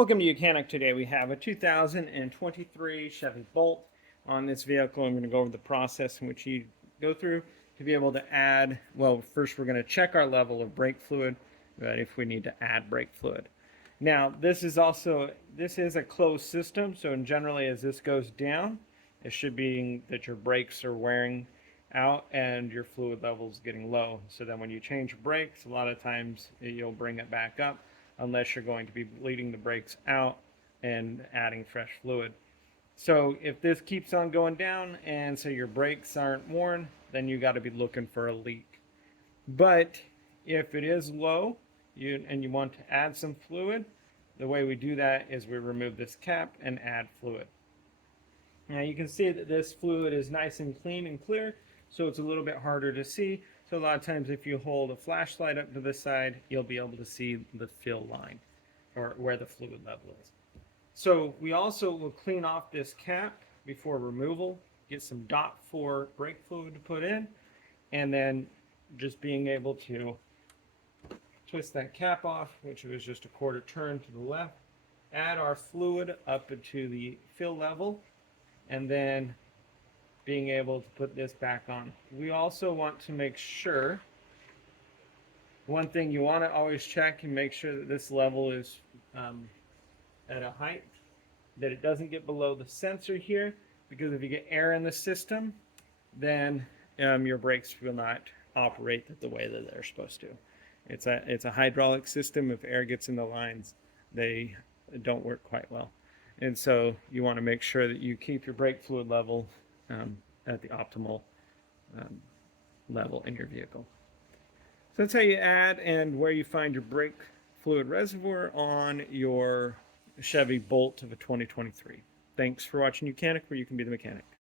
Welcome to Mechanic. Today we have a 2023 Chevy Bolt on this vehicle. I'm going to go over the process in which you go through to be able to add, well, first we're going to check our level of brake fluid, if we need to add brake fluid. Now, this is a closed system, so generally as this goes down, it should be that your brakes are wearing out and your fluid level is getting low. So then when you change brakes, a lot of times you'll bring it back up unless you're going to be bleeding the brakes out and adding fresh fluid. So if this keeps on going down and so your brakes aren't worn, then you got to be looking for a leak. But if it is low and you want to add some fluid, the way we do that is we remove this cap and add fluid. Now you can see that this fluid is nice and clean and clear, so it's a little bit harder to see. So a lot of times if you hold a flashlight up to the side, you'll be able to see the fill line or where the fluid level is. So we also will clean off this cap before removal, get some DOT4 brake fluid to put in, and then just being able to twist that cap off, which was just a quarter turn to the left, add our fluid up into the fill level, and then being able to put this back on. We also want to make sure, one thing you want to always check and make sure that this level is at a height that it doesn't get below the sensor here, because if you get air in the system, then your brakes will not operate the way that they're supposed to. It's a hydraulic system. If air gets in the lines, they don't work quite well. And so you want to make sure that you keep your brake fluid level at the optimal level in your vehicle. So that's how you add and where you find your brake fluid reservoir on your Chevy Bolt of a 2023. Thanks for watching Mechanic, where you can be the mechanic.